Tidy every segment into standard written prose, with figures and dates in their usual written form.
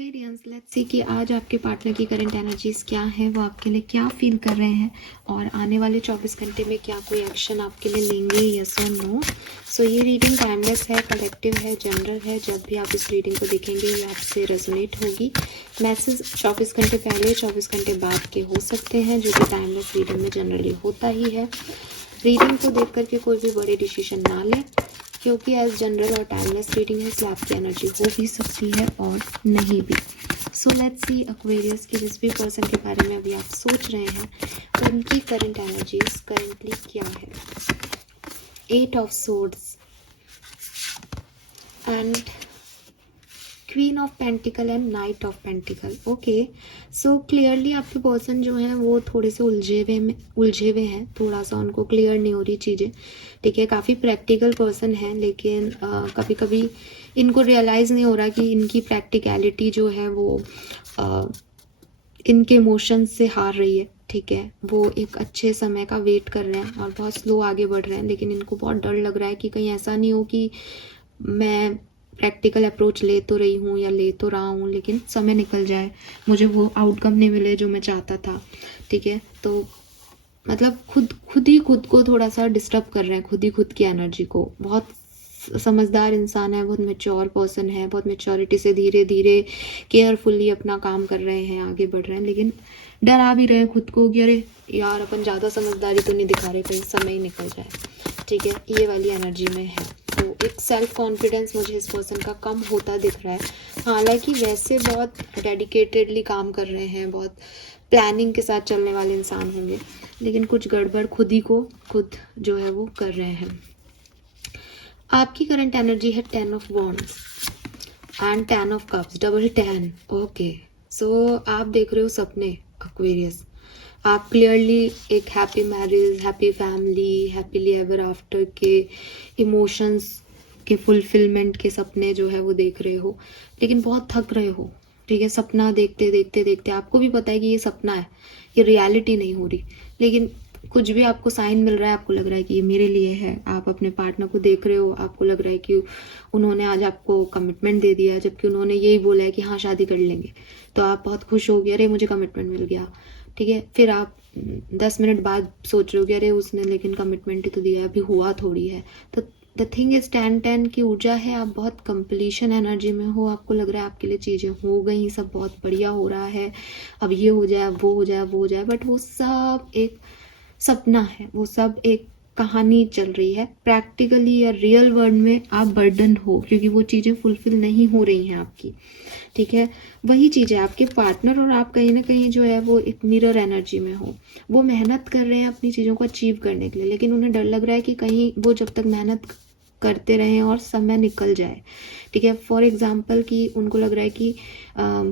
Aquarians, let's see कि आज आपके पार्टनर की करंट एनर्जीज क्या है, वो आपके लिए क्या फील कर रहे हैं और आने वाले 24 घंटे में क्या कोई एक्शन आपके लिए लेंगे, यस और नो। सो ये रीडिंग टाइमलेस है, कलेक्टिव है, जनरल है। जब भी आप इस रीडिंग को देखेंगे ये आपसे रेजोनेट होगी। मैसेज 24 घंटे पहले 24 घंटे बाद के हो सकते हैं, जो कि टाइमलेस रीडिंग में जनरली होता ही है। रीडिंग को देख करके कोई भी बड़े डिसीजन ना लें, क्योंकि एज जनरल और टाइमलेस रीडिंग है, स्लैब की एनर्जी हो भी सकती है और नहीं भी। सो लेट्स सी एक्वेरियस की जिस भी पर्सन के बारे में अभी आप सोच रहे हैं उनकी करंट एनर्जीज करंटली क्या है। 8 of swords and queen of pentacle and night of pentacle. Okay, so clearly आपके पर्सन जो हैं वो थोड़े से उलझे हुए हैं, थोड़ा सा उनको क्लियर नहीं हो रही चीज़ें। ठीक है, काफ़ी प्रैक्टिकल पर्सन है, लेकिन कभी कभी इनको रियलाइज़ नहीं हो रहा कि इनकी प्रैक्टिकलिटी जो है वो इनके इमोशंस से हार रही है। ठीक है, वो एक अच्छे समय का वेट कर रहे हैं और बहुत स्लो आगे बढ़ रहे हैं, लेकिन इनको बहुत डर लग रहा है कि कहीं ऐसा नहीं हो कि मैं प्रैक्टिकल अप्रोच ले तो रही हूँ या ले तो रहा हूँ, लेकिन समय निकल जाए, मुझे वो आउटकम नहीं मिले जो मैं चाहता था। ठीक है, तो मतलब खुद ही खुद को थोड़ा सा डिस्टर्ब कर रहे हैं, खुद ही खुद की एनर्जी को। बहुत समझदार इंसान है, बहुत मैच्योर पर्सन है, बहुत मैच्योरिटी से धीरे धीरे केयरफुल्ली अपना काम कर रहे हैं, आगे बढ़ रहे हैं, लेकिन डरा भी रहे हैं खुद को कि अरे यार अपन ज़्यादा समझदारी तो नहीं दिखा रहे, कहीं समय ही निकल जाए। ठीक है, ये वाली एनर्जी में है। तो एक सेल्फ कॉन्फिडेंस मुझे इस पर्सन का कम होता दिख रहा है। हालांकि वैसे बहुत डेडिकेटेडली काम कर रहे हैं, बहुत प्लानिंग के साथ चलने वाले इंसान होंगे, लेकिन कुछ गड़बड़ खुद ही को खुद जो है वो कर रहे हैं। आपकी करंट एनर्जी है 10 of wands and 10 of cups, double 10। Okay, so आप देख रहे हो सपने एक्वेरियस। आप क्लियरली एक happy marriage, happy family, happily ever after के इमोशंस के फुलफिलमेंट के सपने जो है वो देख रहे हो, लेकिन बहुत थक रहे हो। ठीक है, सपना देखते देखते देखते आपको भी पता है कि ये सपना है, ये रियलिटी नहीं हो रही, लेकिन कुछ भी आपको साइन मिल रहा है, आपको लग रहा है कि ये मेरे लिए है। आप अपने पार्टनर को देख रहे हो, आपको लग रहा है कि उन्होंने आज आपको कमिटमेंट दे दिया, जबकि उन्होंने यही बोला है कि हाँ शादी कर लेंगे। तो आप बहुत खुश हो गए, अरे मुझे कमिटमेंट मिल गया। ठीक है, फिर आप 10 मिनट बाद सोच रहे हो कि अरे उसने लेकिन कमिटमेंट ही तो दिया है, अभी हुआ थोड़ी है। तो द थिंग इज 10-10 की ऊर्जा है, आप बहुत कंप्लीशन एनर्जी में हो, आपको लग रहा है आपके लिए चीज़ें हो गई, सब बहुत बढ़िया हो रहा है, अब ये हो जाए, वो हो जाए, वो हो जाए, बट वो सब एक सपना है, वो सब एक कहानी चल रही है। प्रैक्टिकली या रियल वर्ल्ड में आप बर्डन हो, क्योंकि वो चीज़ें फुलफिल नहीं हो रही हैं आपकी। ठीक है, वही चीज़ है, आपके पार्टनर और आप कहीं ना कहीं जो है वो एक मिरर एनर्जी में हो। वो मेहनत कर रहे हैं अपनी चीज़ों को अचीव करने के लिए, लेकिन उन्हें डर लग रहा है कि कहीं वो जब तक मेहनत करते रहें और समय निकल जाए। ठीक है, फॉर एग्जाम्पल कि उनको लग रहा है कि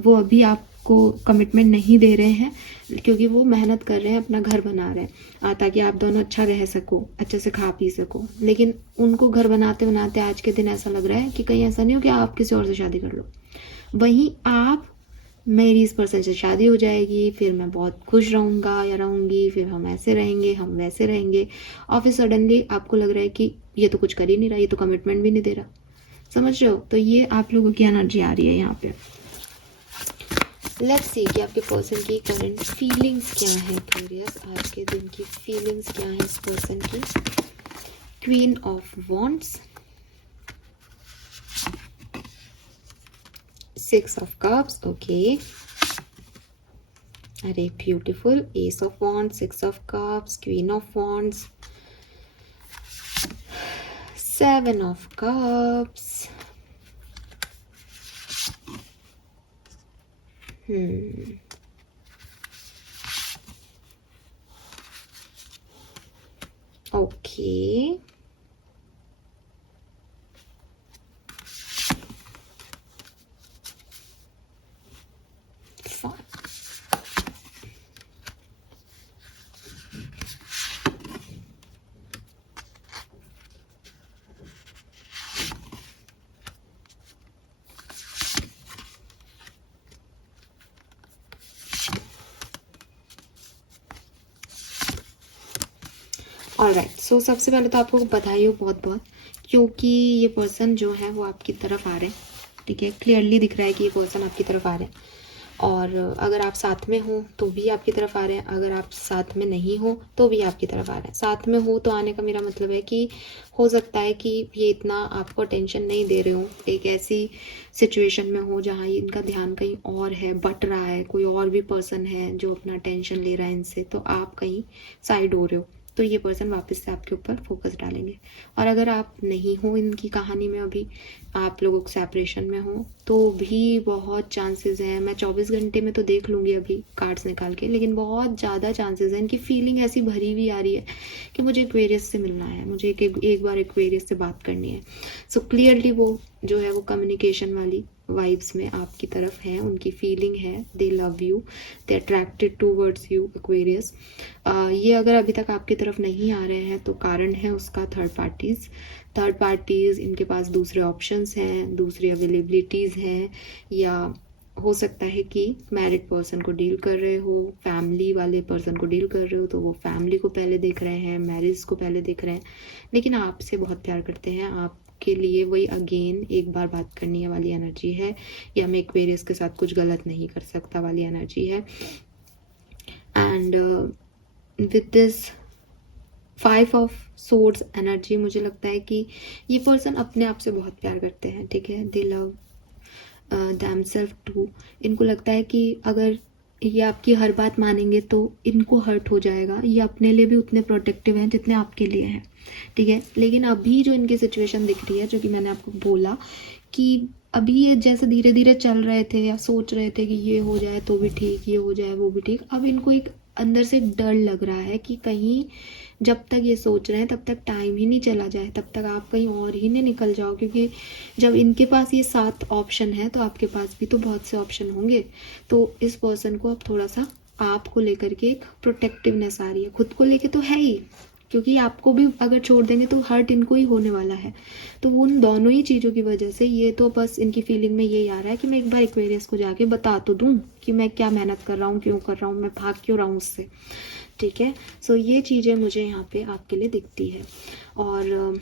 वो अभी आपको कमिटमेंट नहीं दे रहे हैं, क्योंकि वो मेहनत कर रहे हैं, अपना घर बना रहे हैं, ताकि आप दोनों अच्छा रह सको, अच्छे से खा पी सको। लेकिन उनको घर बनाते बनाते आज के दिन ऐसा लग रहा है कि कहीं ऐसा नहीं हो कि आप किसी और से शादी कर लो। वहीं आप, मेरी इस पर्सन से शादी हो जाएगी, फिर मैं बहुत खुश रहूँगा या रहूँगी, फिर हम ऐसे रहेंगे, हम वैसे रहेंगे, और फिर सडनली आपको लग रहा है कि ये तो कुछ कर ही नहीं रहा, ये तो कमिटमेंट भी नहीं दे रहा। समझ रहे हो? तो ये आप लोगों की एनर्जी आ रही है यहाँ पे। लेट्स सी कि आपके पर्सन की करंट फीलिंग्स क्या है एक्वेरियस, आज के दिन की फीलिंग्स क्या है इस पर्सन की। Queen of wands, 6 of cups, okay, अरे beautiful, ace of wands, 6 of cups, queen of wands, 7 of cups, okay, fine. Alright, so सबसे पहले तो आपको बधाई हो बहुत बहुत, क्योंकि ये पर्सन जो है वो आपकी तरफ आ रहे हैं। ठीक है, क्लियरली दिख रहा है कि ये पर्सन आपकी तरफ आ रहे हैं। और अगर आप साथ में हो तो भी आपकी तरफ आ रहे हैं, अगर आप साथ में नहीं हो तो भी आपकी तरफ आ रहे हैं। साथ में हो तो आने का मेरा मतलब है कि हो सकता है कि ये इतना आपको अटेंशन नहीं दे रहे हो, एक ऐसी सिचुएशन में हो जहाँ इनका ध्यान कहीं और है, बट रहा है, कोई और भी पर्सन है जो अपना अटेंशन ले रहा है इनसे, तो आप कहीं साइड हो रहे हो, तो ये पर्सन वापस से आपके ऊपर फोकस डालेंगे। और अगर आप नहीं हो इनकी कहानी में, अभी आप लोगों को सेपरेशन में हो, तो भी बहुत चांसेस हैं, मैं 24 घंटे में तो देख लूँगी अभी कार्ड्स निकाल के, लेकिन बहुत ज़्यादा चांसेस हैं, इनकी फीलिंग ऐसी भरी हुई आ रही है कि मुझे एक्वेरियस से मिलना है, मुझे एक बार एक्वेरियस से बात करनी है। सो क्लियरली वो जो है वो कम्युनिकेशन वाली वाइब्स में आपकी तरफ है, उनकी फीलिंग है, दे love you, they attracted towards you Aquarius. ये अगर अभी तक आपकी तरफ नहीं आ रहे हैं तो कारण है उसका थर्ड पार्टीज़, इनके पास दूसरे ऑप्शंस हैं, दूसरी अवेलेबिलिटीज़ हैं, या हो सकता है कि मैरिड पर्सन को डील कर रहे हो, फैमिली वाले पर्सन को डील कर रहे हो, तो वो फैमिली को पहले देख रहे हैं, मैरिज को पहले देख रहे हैं, लेकिन आपसे बहुत प्यार करते हैं, आपके लिए वही अगेन एक बार बात करनी है वाली एनर्जी है, या मैं एक्वेरियस के साथ कुछ गलत नहीं कर सकता वाली एनर्जी है। And with this 5 of swords energy, मुझे लगता है कि ये पर्सन अपने आप से बहुत प्यार करते हैं, ठीक है, दे लव themselves टू। इनको लगता है कि अगर ये आपकी हर बात मानेंगे तो इनको हर्ट हो जाएगा, ये अपने लिए भी उतने प्रोटेक्टिव हैं जितने आपके लिए हैं, ठीक है। लेकिन अभी जो इनकी सिचुएशन दिख रही है, जो कि मैंने आपको बोला कि अभी ये जैसे धीरे धीरे चल रहे थे या सोच रहे थे कि ये हो जाए तो भी ठीक, ये हो जाए वो भी ठीक, अब इनको एक अंदर से डर लग रहा है कि कहीं जब तक ये सोच रहे हैं तब तक टाइम ही नहीं चला जाए, तब तक आप कहीं और ही नहीं निकल जाओ, क्योंकि जब इनके पास ये 7 ऑप्शन है तो आपके पास भी तो बहुत से ऑप्शन होंगे। तो इस पर्सन को अब थोड़ा सा आपको लेकर के एक प्रोटेक्टिवनेस आ रही है, खुद को लेके तो है ही, क्योंकि आपको भी अगर छोड़ देंगे तो हर्ट इनको ही होने वाला है। तो उन दोनों ही चीज़ों की वजह से ये तो बस इनकी फीलिंग में यही आ रहा है कि मैं एक बार एक्वेरियस को जाके बता तो दूँ कि मैं क्या मेहनत कर रहा हूँ, क्यों कर रहा हूँ, मैं भाग क्यों रहा हूँ उससे, ठीक है। सो ये चीज़ें मुझे यहाँ पे आपके लिए दिखती है। और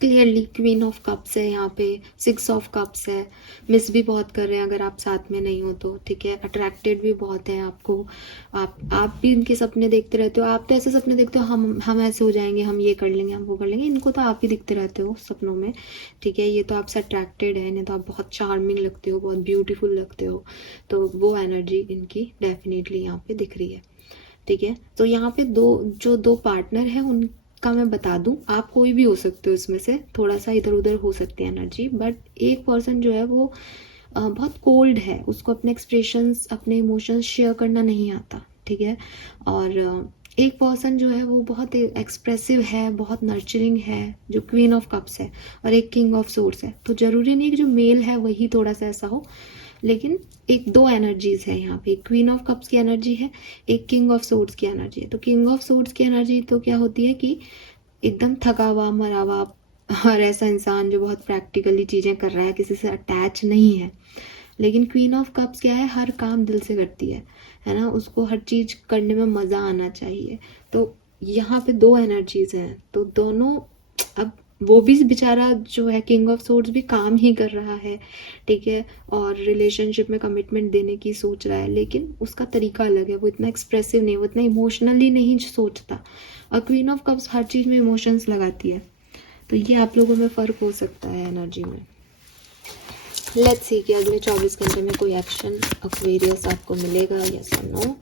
क्लियरली क्वीन ऑफ कप्स है यहाँ पे, 6 ऑफ कप्स है, मिस भी बहुत कर रहे हैं अगर आप साथ में नहीं हो तो, ठीक है। अट्रैक्टेड भी बहुत हैं आपको, आप भी इनके सपने देखते रहते हो, आप तो ऐसे सपने देखते हो हम ऐसे हो जाएंगे, हम ये कर लेंगे, हम वो कर लेंगे, इनको तो आप ही दिखते रहते हो सपनों में, ठीक है। ये तो आपसे अट्रैक्टेड है, इन्हें तो आप बहुत चार्मिंग लगते हो, बहुत ब्यूटीफुल लगते हो, तो वो एनर्जी इनकी डेफिनेटली यहाँ पे दिख रही है, ठीक है। तो यहाँ पे दो पार्टनर हैं उनका मैं बता दूं, आप कोई भी हो सकते हो इसमें से, थोड़ा सा इधर उधर हो सकती है एनर्जी, बट एक पर्सन जो है वो बहुत कोल्ड है, उसको अपने एक्सप्रेशंस, अपने इमोशंस शेयर करना नहीं आता, ठीक है। और एक पर्सन जो है वो बहुत एक्सप्रेसिव है, बहुत नर्चरिंग है, जो क्वीन ऑफ कप्स है, और एक किंग ऑफ सोर्ड्स है। तो जरूरी नहीं कि जो मेल है वही थोड़ा सा ऐसा हो, लेकिन एक 2 एनर्जीज है यहाँ पे, क्वीन ऑफ कप्स की एनर्जी है, एक किंग ऑफ सोर्ड्स की एनर्जी है। तो किंग ऑफ सोर्ड्स की एनर्जी तो क्या होती है कि एकदम थका हुआ, मरा हुआ, और ऐसा इंसान जो बहुत प्रैक्टिकली चीज़ें कर रहा है, किसी से अटैच नहीं है। लेकिन क्वीन ऑफ कप्स क्या है, हर काम दिल से करती है ना, उसको हर चीज़ करने में मज़ा आना चाहिए। तो यहाँ पे 2 एनर्जीज हैं, तो दोनों, अब वो भी बेचारा जो है किंग ऑफ सोर्ड्स भी काम ही कर रहा है, ठीक है, और रिलेशनशिप में कमिटमेंट देने की सोच रहा है, लेकिन उसका तरीका अलग है, वो इतना एक्सप्रेसिव नहीं, वो इतना इमोशनली नहीं सोचता, और क्वीन ऑफ कप्स हर चीज़ में इमोशंस लगाती है। तो ये आप लोगों में फ़र्क हो सकता है एनर्जी में। लेट्स सी कि अगले 24 घंटे में कोई एक्शन एक्वेरियस आपको मिलेगा, यस और नो।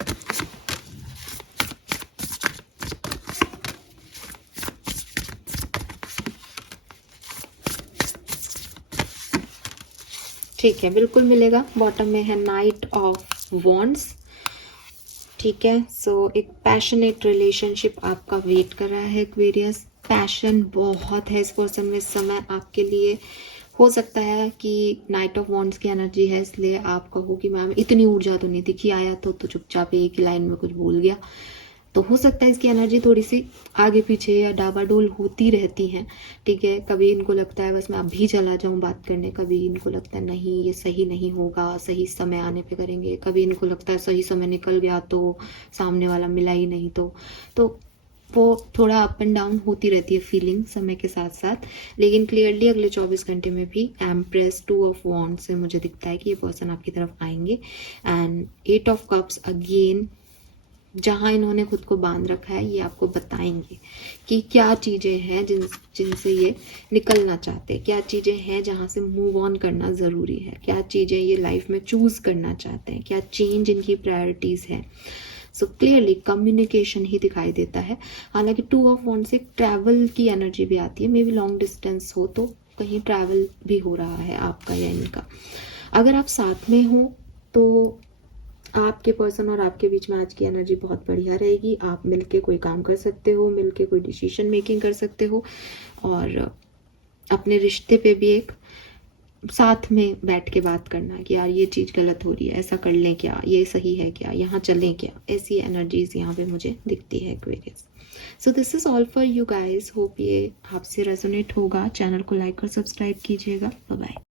ठीक है, बिल्कुल मिलेगा। बॉटम में है नाइट ऑफ वॉन्ड्स, ठीक है। सो एक पैशनेट रिलेशनशिप आपका वेट कर रहा है एक्वेरियस, पैशन बहुत है इस पर्सन में इस समय आपके लिए। हो सकता है कि नाइट ऑफ वॉन्ड्स की एनर्जी है, इसलिए आप कहो कि मैम इतनी ऊर्जा तो नहीं दिखी, आया तो चुपचाप एक ही लाइन में कुछ बोल गया, तो हो सकता है इसकी एनर्जी थोड़ी सी आगे पीछे या डाबाडोल होती रहती हैं, ठीक है। कभी इनको लगता है बस मैं अभी चला जाऊं बात करने, कभी इनको लगता है नहीं ये सही नहीं होगा, सही समय आने पे करेंगे, कभी इनको लगता है सही समय निकल गया तो सामने वाला मिला ही नहीं, तो वो थोड़ा अप एंड डाउन होती रहती है फीलिंग समय के साथ साथ, लेकिन क्लियरली अगले 24 घंटे में भी एम्प्रेस, 2 ऑफ वॉन्ड्स से मुझे दिखता है कि ये पर्सन आपकी तरफ आएंगे। एंड 8 ऑफ कप्स अगेन, जहाँ इन्होंने खुद को बांध रखा है ये आपको बताएंगे कि क्या चीज़ें हैं जिनसे ये निकलना चाहते हैं, क्या चीज़ें हैं जहाँ से मूव ऑन करना ज़रूरी है, क्या चीज़ें ये लाइफ में चूज़ करना चाहते हैं, क्या चेंज इनकी प्रायोरिटीज़ है। सो क्लियरली कम्युनिकेशन ही दिखाई देता है। हालांकि 2 ऑफ वॉन्ड्स से ट्रैवल की एनर्जी भी आती है, मे बी लॉन्ग डिस्टेंस हो तो कहीं ट्रैवल भी हो रहा है आपका या इनका। अगर आप साथ में हो तो आपके पर्सन और आपके बीच में आज की एनर्जी बहुत बढ़िया रहेगी। आप मिलके कोई काम कर सकते हो, मिलके कोई डिसीजन मेकिंग कर सकते हो, और अपने रिश्ते पे भी एक साथ में बैठ के बात करना कि यार ये चीज़ गलत हो रही है, ऐसा कर लें क्या, ये सही है क्या, यहाँ चलें क्या, ऐसी एनर्जीज यहाँ पे मुझे दिखती है Aquarius. So this is all for you guys. Hope ये आपसे रेजोनेट होगा। चैनल को लाइक और सब्सक्राइब कीजिएगा। Bye bye.